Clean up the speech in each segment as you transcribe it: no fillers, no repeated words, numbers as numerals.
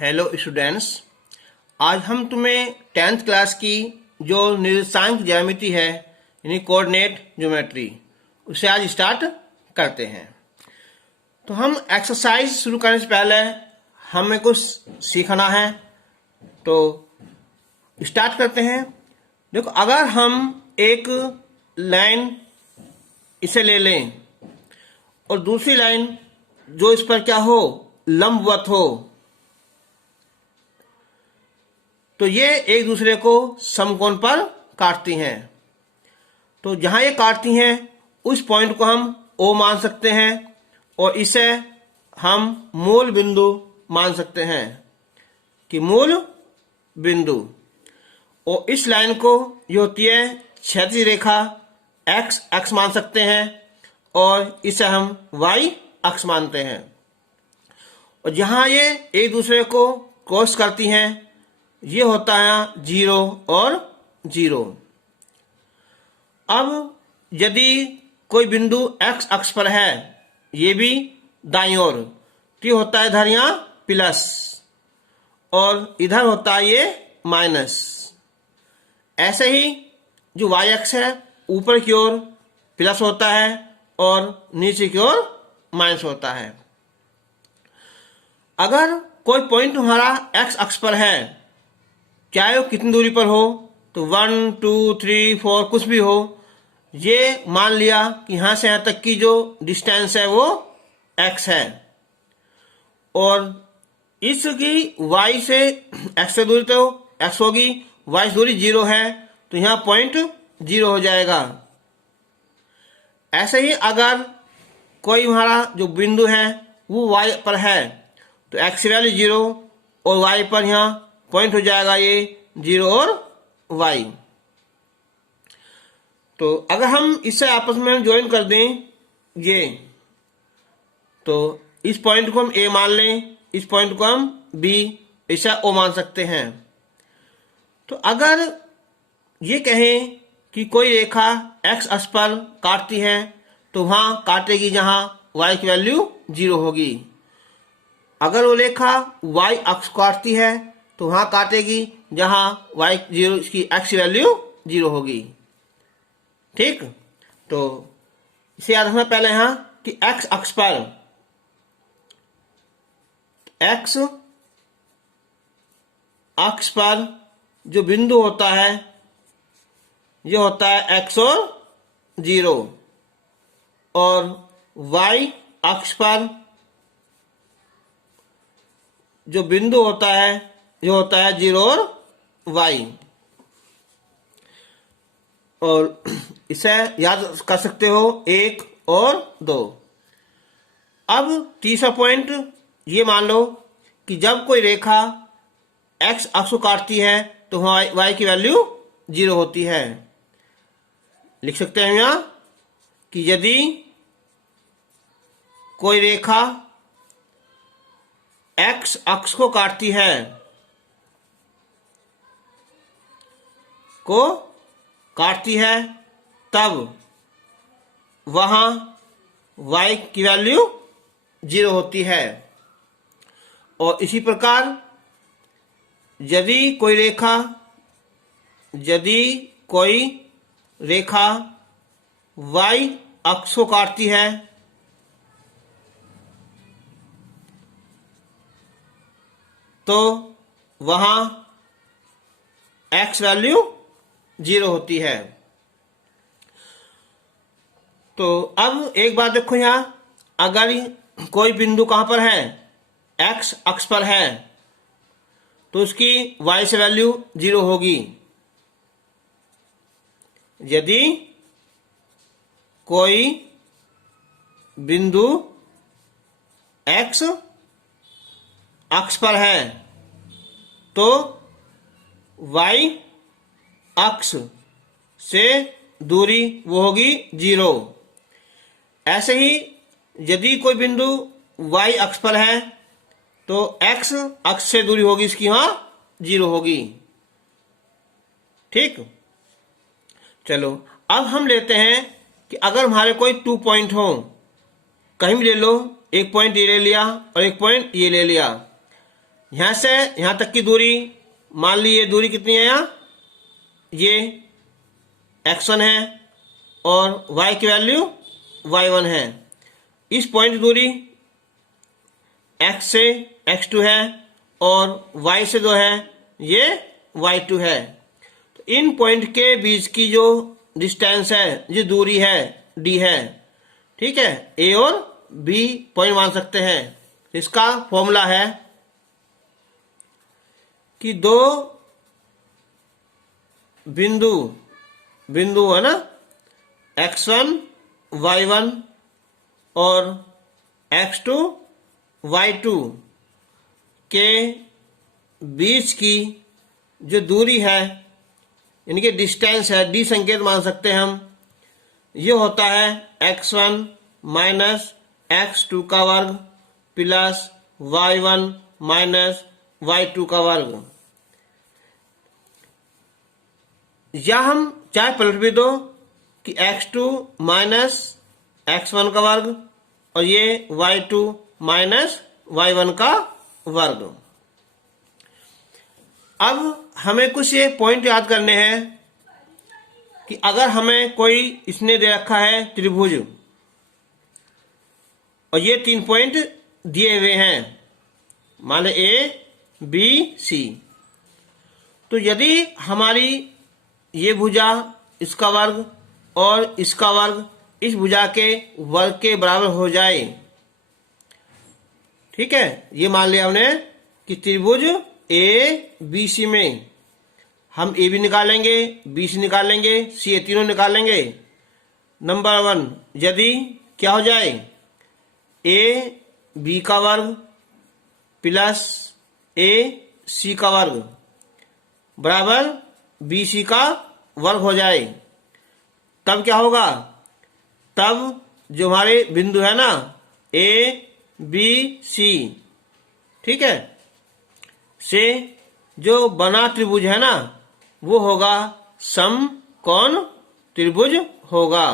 Hello students, आज हम तुम्हें 10th क्लास की जो निर्देशांक ज्यामिति है यानी कोऑर्डिनेट ज्योमेट्री उसे आज स्टार्ट करते हैं। तो हम एक्सरसाइज शुरू करने से पहले हमें कुछ सीखना है, तो स्टार्ट करते हैं। देखो, अगर हम एक लाइन इसे ले लें और दूसरी लाइन जो इस पर क्या हो, लंबवत हो, तो ये एक दूसरे को समकोण पर काटती हैं। तो जहां ये काटती हैं उस पॉइंट को हम O मान सकते हैं और इसे हम मूल बिंदु मान सकते हैं कि मूल बिंदु। और इस लाइन को जो होती है क्षैतिज रेखा x अक्ष मान सकते हैं और इसे हम y अक्ष मानते हैं। और जहां ये एक दूसरे को क्रॉस करती हैं ये होता है 0 और 0। अब यदि कोई बिंदु x अक्ष पर है, ये भी दाईं ओर, तो ये होता है इधर यहाँ प्लस और इधर होता है ये माइनस। ऐसे ही जो y अक्ष है ऊपर की ओर प्लस होता है और नीचे की ओर माइनस होता है। अगर कोई पॉइंट हमारा x अक्ष पर है, चाहे वो कितनी दूरी पर हो, तो 1, 2, 3, 4 कुछ भी हो, ये मान लिया कि यहां से यहां तक की जो डिस्टेंस है वो x है और इसकी y से x से दूरी तो x होगी, y से दूरी 0 है, तो यहां पॉइंट 0 हो जाएगा। ऐसे ही अगर कोई हमारा जो बिंदु है वो y पर है, तो x की वैल्यू 0 और y पर यहां पॉइंट हो जाएगा ये 0 और y। तो अगर हम इसे आपस में ज्वाइन कर दें ये, तो इस पॉइंट को हम A मान लें, इस पॉइंट को हम B, ऐसा O मान सकते हैं। तो अगर ये कहें कि कोई रेखा x अक्ष पर काटती है, तो वहां काटेगी जहां y की वैल्यू 0 होगी। अगर वो रेखा y अक्ष काटती है तो वहां काटेगी जहां y 0 की x की वैल्यू 0 होगी। ठीक, तो इसे याद रखना पहले यहां कि x अक्ष पर जो बिंदु होता है ये होता है x और 0 और y अक्ष पर जो बिंदु होता है ये होता है 0 और y। और इसे याद कर सकते हो 1 और 2। अब तीसरा पॉइंट ये मान लो कि जब कोई रेखा x अक्ष को काटती है तो y की वैल्यू 0 होती है। लिख सकते हैं यहाँ कि यदि कोई रेखा x अक्ष को काटती है तब वहां y की वैल्यू 0 होती है। और इसी प्रकार यदि कोई रेखा y अक्ष को काटती है तो वहां x वैल्यू 0 होती है। तो अब एक बात देखो, यहां अगर कोई बिंदु कहां पर है, x अक्ष पर है, तो उसकी y से वैल्यू 0 होगी। यदि कोई बिंदु x अक्ष पर है तो y अक्ष से दूरी वो होगी 0। ऐसे ही यदि कोई बिंदु y अक्ष पर है तो x अक्ष से दूरी होगी इसकी वहां 0 होगी। ठीक, चलो अब हम लेते हैं कि अगर हमारे कोई 2 पॉइंट हो, कहीं भी ले लो, एक पॉइंट ये ले लिया और एक पॉइंट ये ले लिया, यहां से यहां तक की दूरी, मान ली ये दूरी कितनी है, यहाँ ये x1 है और y की वैल्यू y1 है। इस पॉइंट की दूरी x से x2 है और y से जो है ये y2 है। तो इन पॉइंट के बीच की जो डिस्टेंस है, जो दूरी है, d है। ठीक है, a और b पॉइंट मान सकते हैं। इसका फॉर्मूला है कि दो बिंदु है ना, x1 y1 और x2 y2 के बीच की जो दूरी है, इनकी डिस्टेंस है, डी संकेत मान सकते हैं हम। ये होता है x1 माइनस x2 का वर्ग प्लस y1 माइनस y2 का वर्ग। या हम चाहे पलट भी दो कि x2 माइनस x1 का वर्ग और ये y2 माइनस y1 का वर्ग। अब हमें कुछ ये पॉइंट याद करने हैं कि अगर हमें कोई इसने दे रखा है त्रिभुज और ये 3 पॉइंट दिए हुए हैं, मान लो ए बी सी, तो यदि हमारी ये भुजा, इसका वर्ग और इसका वर्ग इस भुजा के वर्ग के बराबर हो जाए, ठीक है, ये मान लिया हमने कि त्रिभुज ए बी सी में हम ए भी निकालेंगे, बी सी निकालेंगे, सी ए तीनों निकालेंगे। नंबर 1, यदि क्या हो जाए, ए बी का वर्ग प्लस ए सी का वर्ग बराबर बी सी का वर्ग हो जाए, तब क्या होगा, तब जो हमारे बिंदु है ना ए बी सी, ठीक है, से जो बना त्रिभुज है ना वो होगा समकोण त्रिभुज होगा।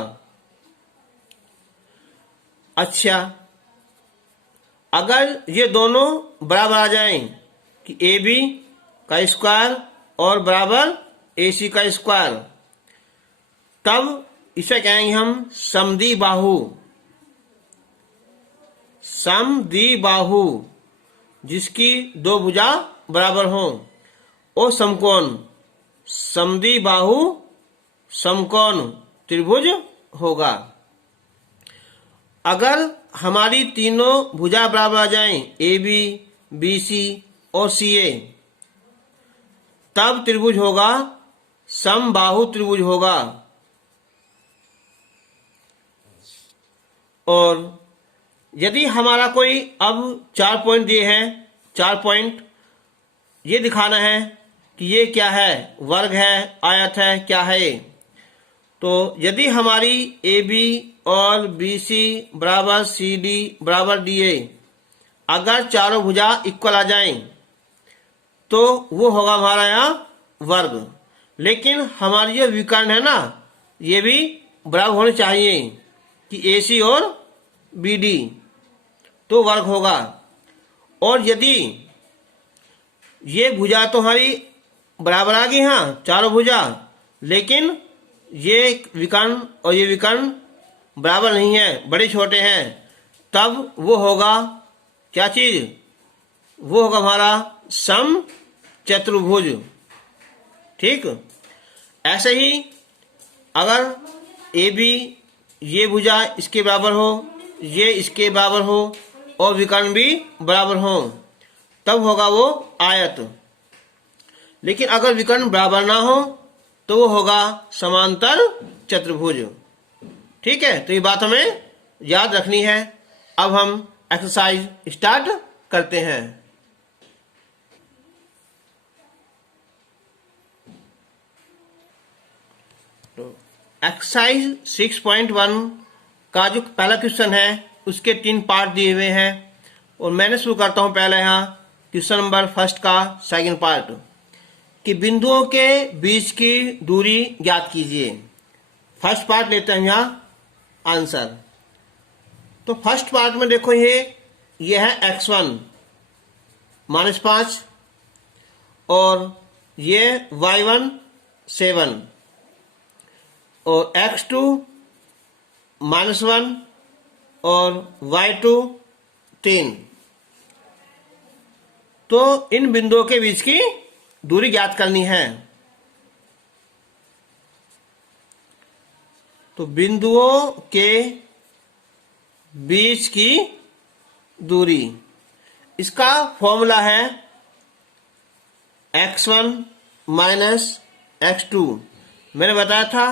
अच्छा, अगर ये दोनों बराबर आ जाएं कि ए बी का स्क्वायर और बराबर ए सी का स्क्वायर, तब इसे कहेंगे हम समद्विबाहु। समद्विबाहु जिसकी दो भुजा बराबर हों, ओ समकोण, समद्विबाहु समकोण त्रिभुज होगा। अगर हमारी तीनों भुजा बराबर आ जाएं, ए बी, बी सी और सी ए, तब त्रिभुज होगा समबाहु त्रिभुज होगा। और यदि हमारा कोई अब 4 पॉइंट दिए हैं, 4 पॉइंट ये दिखाना है कि ये क्या है, वर्ग है, आयत है, क्या है, तो यदि हमारी ए बी और बी सी बराबर सी डी बराबर डी ए, अगर चारों भुजा इक्वल आ जाएं तो वो होगा हमारा यहाँ वर्ग। लेकिन हमारी जो विकर्ण है ना ये भी बराबर होने चाहिए कि ए सी और बी डी, तो वर्ग होगा। और यदि ये भुजा तो हमारी बराबर आ गई, हाँ चारों भुजा, लेकिन ये विकर्ण और ये विकर्ण बराबर नहीं है, बड़े छोटे हैं, तब वो होगा क्या चीज, वो होगा हमारा सम चतुर्भुज। ठीक, ऐसे ही अगर ए बी ये भुजा इसके बराबर हो, ये इसके बराबर हो और विकर्ण भी बराबर हो, तब होगा वो आयत। लेकिन अगर विकर्ण बराबर ना हो तो वो होगा समांतर चतुर्भुज। ठीक है, तो ये बात हमें याद रखनी है। अब हम एक्सरसाइज स्टार्ट करते हैं। तो एक्सरसाइज 6.1 का जो पहला क्वेश्चन है उसके 3 पार्ट दिए हुए हैं और मैंने शुरू करता हूं पहले यहाँ क्वेश्चन नंबर 1 का सेकंड पार्ट कि बिंदुओं के बीच की दूरी ज्ञात कीजिए। फर्स्ट पार्ट लेते हैं यहाँ आंसर। तो फर्स्ट पार्ट में देखो ये है x1 -5 और ये y1 7 और x2 -1 और y2 3। तो इन बिंदुओं के बीच की दूरी ज्ञात करनी है। तो बिंदुओं के बीच की दूरी, इसका फॉर्मूला है x1 माइनस x2। मैंने बताया था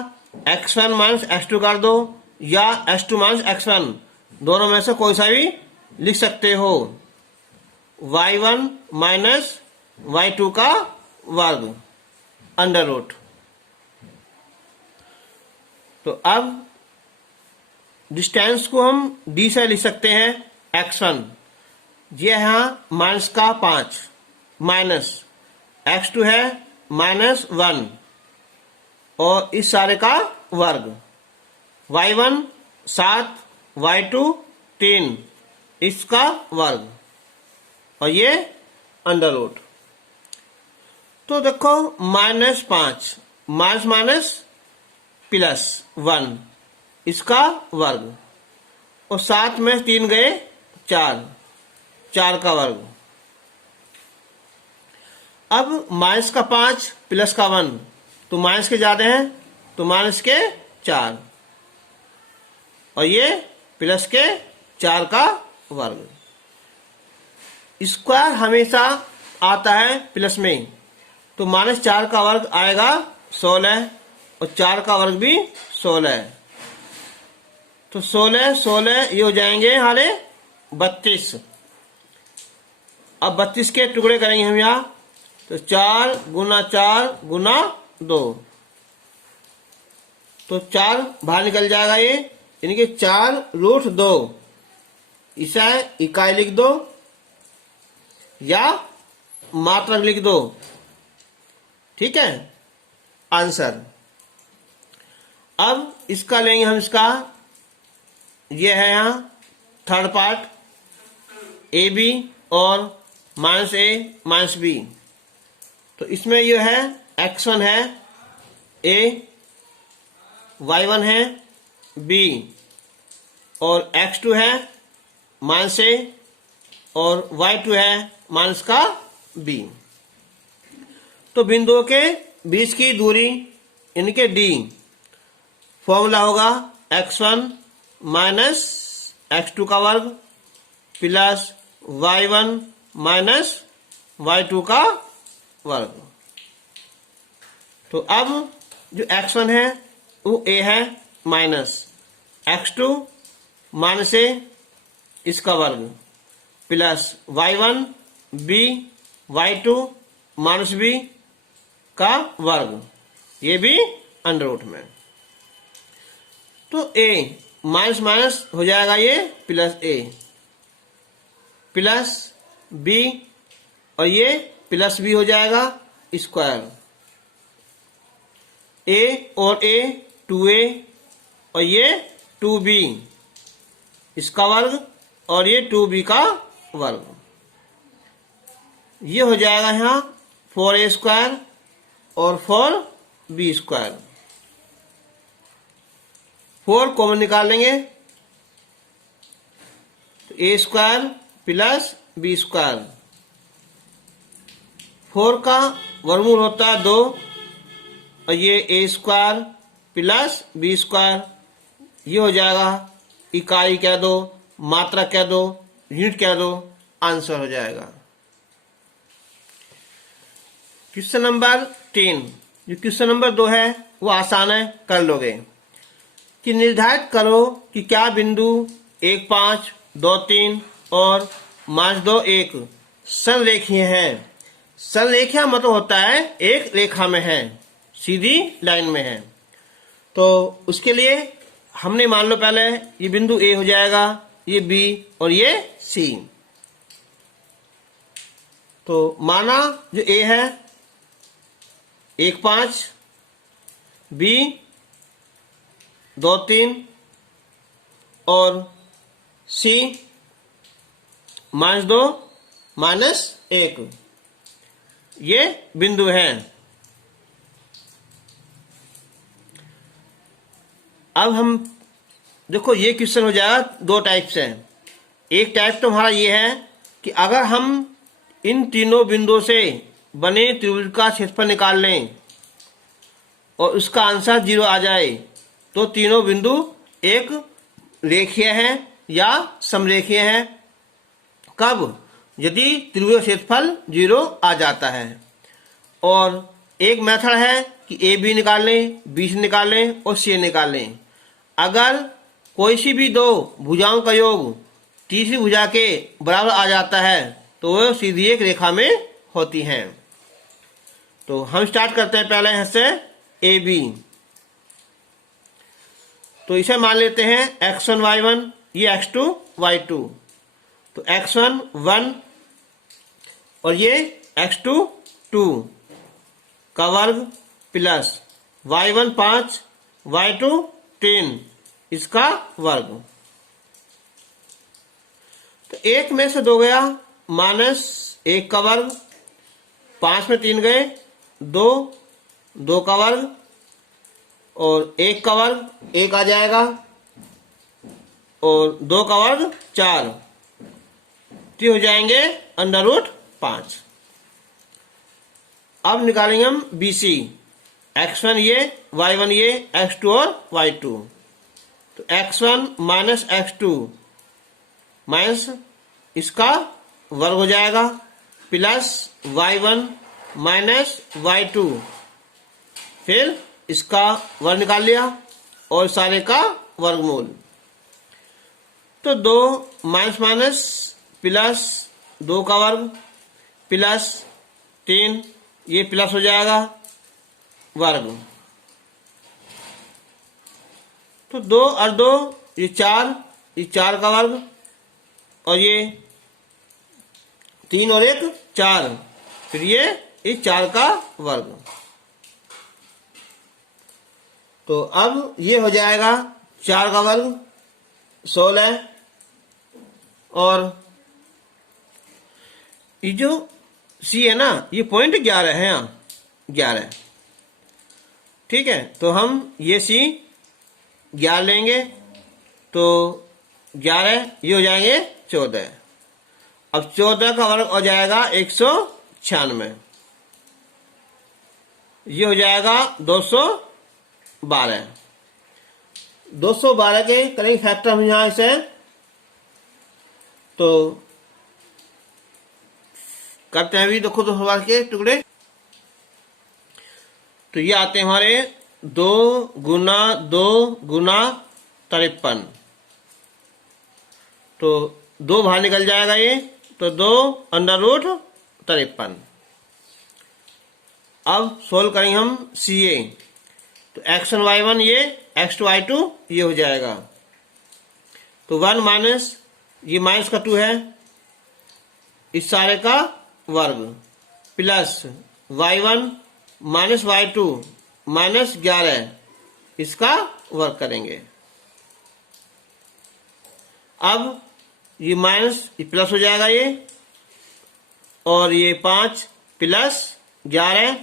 x1 माइनस x2 कर दो या x2 माइनस x1, दोनों में से कोई सा भी लिख सकते हो। y1 माइनस y2 का वर्ग अंडर रूट। तो अब डिस्टेंस को हम d से लिख सकते हैं x1, ये है यहाँ -5 माइनस x2 है -1 और इस सारे का वर्ग। y1 7 y2 3 इसका वर्ग और ये अंडर रूट। तो देखो -5 माइनस माइनस +1 इसका वर्ग और 7 में 3 गए 4 का वर्ग। अब -5 +1 तो माइनस के ज्यादा हैं तो माइनस के 4 और ये प्लस के 4 का वर्ग। स्क्वायर हमेशा आता है प्लस में, तो -4 का वर्ग आएगा 16 और 4 का वर्ग भी 16। तो 16 ये हो जाएंगे हमारे 32। अब 32 के टुकड़े करेंगे हम यहाँ, तो 4 गुना 4 गुना 2, तो 4 बाहर निकल जाएगा ये, यानी कि 4√2। इसे इकाई लिख दो या मात्रक लिख दो, ठीक है आंसर। अब इसका लेंगे हम, इसका ये है यहाँ थर्ड पार्ट ए बी और -a -b। तो इसमें ये है x1 है a, y1 है b और x2 है -a और y2 है माइनस का b। तो बिंदुओं के बीच की दूरी इनके d, फॉर्मूला होगा x1 माइनस x2 का वर्ग प्लस y1 माइनस y2 का वर्ग। तो अब जो x1 है वो a है माइनस x2 माइनस a इसका वर्ग plus y1 b y2 minus b का वर्ग, ये भी अंडर रूट में। तो a माइनस माइनस हो जाएगा ये प्लस a प्लस b और ये प्लस b हो जाएगा स्क्वायर। a और a 2a और ये 2b इसका वर्ग और ये 2b का वर्ग। ये हो जाएगा यहाँ 4a स्क्वायर और 4b स्क्वायर। 4 कॉमन निकाल लेंगे तो a square plus b square. 4 का वर्गमूल होता है 2 और ये a square plus b square. ये हो जाएगा इकाई कह दो, मात्रा कह दो, यूनिट कह दो, आंसर हो जाएगा। क्वेश्चन नंबर 3, जो क्वेश्चन नंबर 2 है वो आसान है, कर लोगे। कि निर्धारित करो कि क्या बिंदु 1 5 2 3 और -2 1 संरेखीय है। संरेखीय मतलब होता है एक रेखा में है, सीधी लाइन में है। तो उसके लिए हमने मान लो पहले ये बिंदु A हो जाएगा, ये B और ये C। तो माना जो A है 1 5 B 2 3 और C -2 -1 1 ये बिंदु है। अब हम देखो ये क्वेश्चन हो जाएगा 2 टाइप से। एक टाइप तो हमारा ये है कि अगर हम इन तीनों बिंदुओं से बने त्रिभुज का क्षेत्रफल निकाल लें और उसका आंसर 0 आ जाए तो तीनों बिंदु एक रेखीय हैं या समरेखीय हैं। कब? यदि त्रिभुज का क्षेत्रफल 0 आ जाता है। और एक मेथड है कि ए बी निकाल लें, बी सी निकाल लें और सी निकाल लें। अगर कोई सी भी 2 भुजाओं का योग तीसरी भुजा के बराबर आ जाता है तो वह सीधी एक रेखा में होती हैं। तो हम स्टार्ट करते हैं पहले यहाँ से ए बी। तो इसे मान लेते हैं x1 y1, ये x2 y2। तो x1 1 और ये x2 2 का वर्ग प्लस y1 5 y2 3 इसका वर्ग। तो 1 में से 2 गया माइनस 1 का वर्ग, 5 में 3 गए 2, 2 का वर्ग और 1 का वर्ग 1 आ जाएगा और 2 का वर्ग 4, तो हो जाएंगे √5। अब निकालेंगे हम BC, x1 ये, y1 ये, x2 और y2। तो x1 माइनस x2 माइनस इसका वर्ग हो जाएगा प्लस y1 माइनस y2, फिर इसका वर्ग निकाल लिया और सारे का वर्गमूल। तो 2 माइनस माइनस प्लस 2 का वर्ग प्लस 3 ये प्लस हो जाएगा वर्ग। तो 2 और 2 ये 4 का वर्ग और ये 3 और 1 4, फिर ये इस 4 का वर्ग। तो अब ये हो जाएगा 4 का वर्ग 16 और ये जो सी है ना ये पॉइंट 11 है, यहाँ 11। ठीक है, तो हम ये सी 11 लेंगे तो 11 ये हो जाएंगे 14। अब 14 का वर्ग हो जाएगा 196, ये हो जाएगा 212। 212 के करेंगे फैक्टर हम यहां से, तो करते हैं अभी। देखो 212 के टुकड़े, तो ये आते हैं हमारे 2 गुना 2 गुना 53। तो 2 बाहर निकल जाएगा ये, तो 2 √53। अब सोल्व करेंगे हम CA। तो x1 y1 ये, x2 y2 ये हो जाएगा। तो 1 माइनस ये माइनस का 2 है, इस सारे का वर्ग plus y1 minus y2 minus 11 इसका वर्ग करेंगे। अब ये माइनस ये प्लस हो जाएगा ये, और ये 5 प्लस 11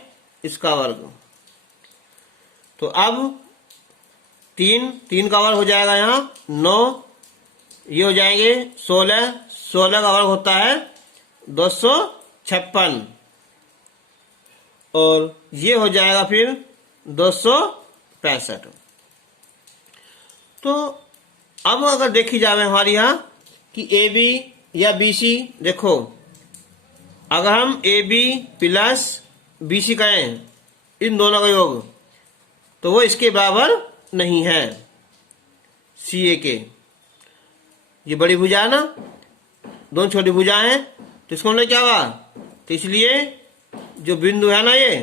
इसका वर्ग। तो अब 3 का वर्ग हो जाएगा यहाँ 9, ये हो जाएंगे 16 का वर्ग होता है 256 और ये हो जाएगा फिर 265। तो अब अगर देखी जाए हमारी यहाँ कि AB या BC, देखो अगर हम AB प्लस BC करें इन दोनों का योग तो वो इसके बराबर नहीं है CA के। ये बड़ी भुजा है ना, दोनों छोटी भुजा हैं, तो इसको हमने क्या हुआ, तो इसलिए जो बिंदु है ना ये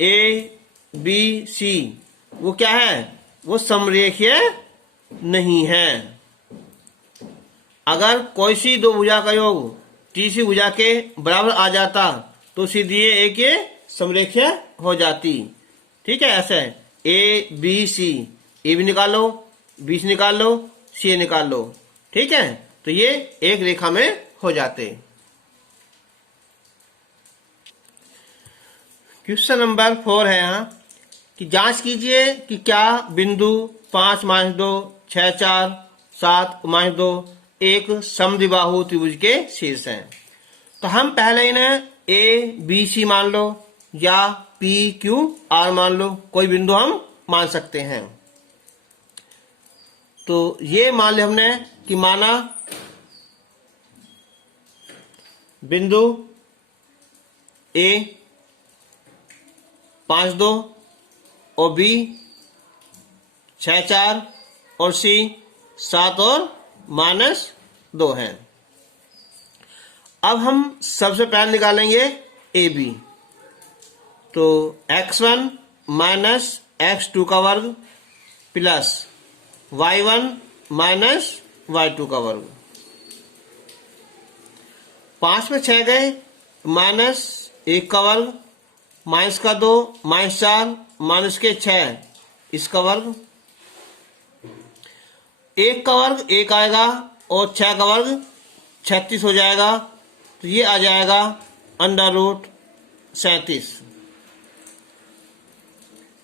ABC वो क्या है, वो समरेखीय नहीं है। अगर कोई सी 2 भुजा का योग तीसरी भुजा के बराबर आ जाता तो सीधी एक ये समरेखीय हो जाती। ठीक है, ऐसा है ABC, ए भी निकाल लो, बी से निकाल लो, सी निकाल लो। ठीक है, तो ये एक रेखा में हो जाते। क्वेश्चन नंबर 4 है यहाँ कि जांच कीजिए कि क्या बिंदु 5 - 2 6 4 7 - 2 एक समद्विबाहु त्रिभुज के शीर्ष हैं। तो हम पहले इन्हें ए बी सी मान लो या पी क्यू आर मान लो, कोई बिंदु हम मान सकते हैं। तो ये मान लिया हमने कि माना बिंदु ए 5 2 और बी 6 4 और सी 7 और -2 है। अब हम सबसे पहले निकालेंगे ए बी। तो x1 - x2 का वर्ग प्लस y1 - y2 का वर्ग। 5 में 6 गए, -1 का वर्ग, -2 -4 -6 इसका वर्ग। 1 का वर्ग 1 आएगा और 6 का वर्ग 36 हो जाएगा। तो ये आ जाएगा √37।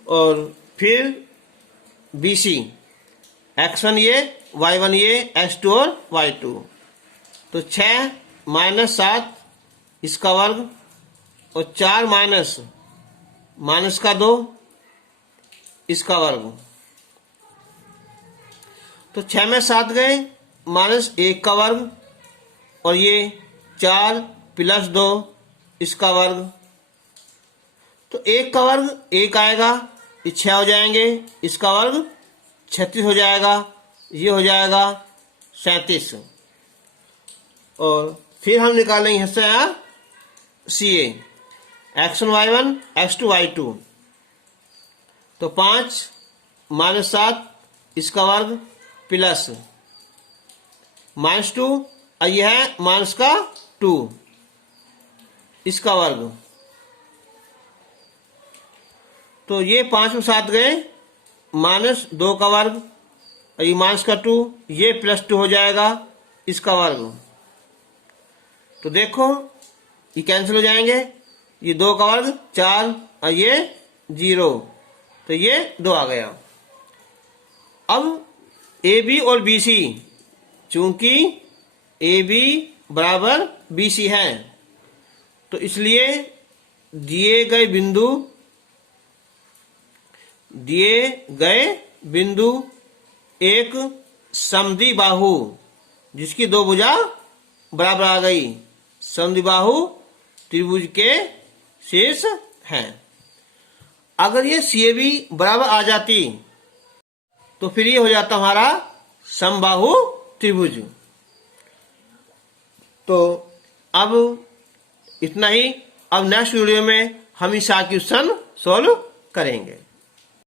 और फिर BC x1 ये, y1 ये, x2 और y2। तो 6 - 7 इसका वर्ग और 4 -2 इसका वर्ग। तो 6 में 7 गए, -1 का वर्ग और ये 4 + 2 इसका वर्ग। तो 1 का वर्ग 1 आएगा, ये 6 हो जाएंगे, इसका वर्ग 36 हो जाएगा, ये हो जाएगा 37। और फिर हम निकालेंगे हिस्सा CA x1 y1 x2 y2। तो 5 - 7 इसका वर्ग प्लस -2 और यह है -2 इसका वर्ग। तो ये 5 में 7 गए, -2 का वर्ग और ये -2, ये +2 हो जाएगा इसका वर्ग। तो देखो ये कैंसिल हो जाएंगे, ये 2 का वर्ग 4 और ये 0, तो ये 2 आ गया। अब AB और BC, चूंकि AB बराबर BC है तो इसलिए दिए गए बिंदु एक समद्विबाहु जिसकी 2 भुजा बराबर आ गई, समद्विबाहु त्रिभुज के शीर्ष हैं। अगर ये CAB बराबर आ जाती तो फिर ये हो जाता हमारा समबाहु त्रिभुज। तो अब इतना ही। अब नेक्स्ट वीडियो में हम इस क्वेश्चन सॉल्व करेंगे।